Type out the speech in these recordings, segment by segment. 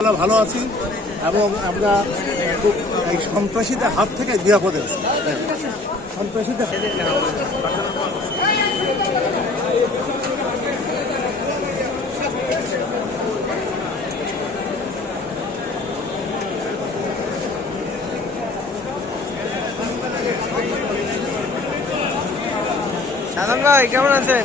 ভালো আছি এবং আমরা এই সন্ত্রাসীদের হাত থেকে নিরাপদে আছি। সন্ত্রাসীদের সাধন ভাই, কেমন আছেন?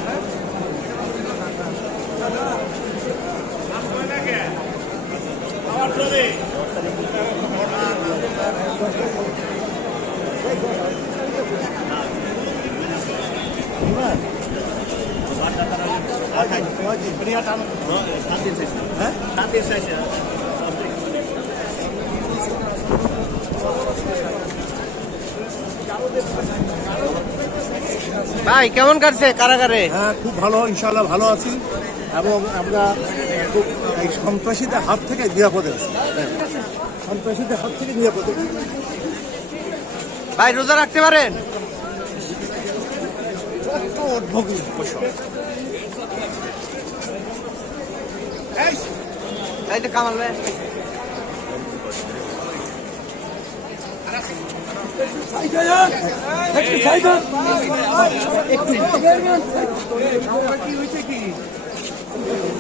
ভাই কেমন কাটছে কারাগারে? হ্যাঁ খুব ভালো ইনশাল্লাহ ভালো আছি। এবং আমরা এই সন্ত্রাসীদের হাত থেকে নিরাপদে আছি। সন্ত্রাসীদের হাত থেকে নিরাপদে। ভাই রোজা রাখতে পারেন। এই তো কামাল ভাই।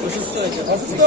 অসুস্থ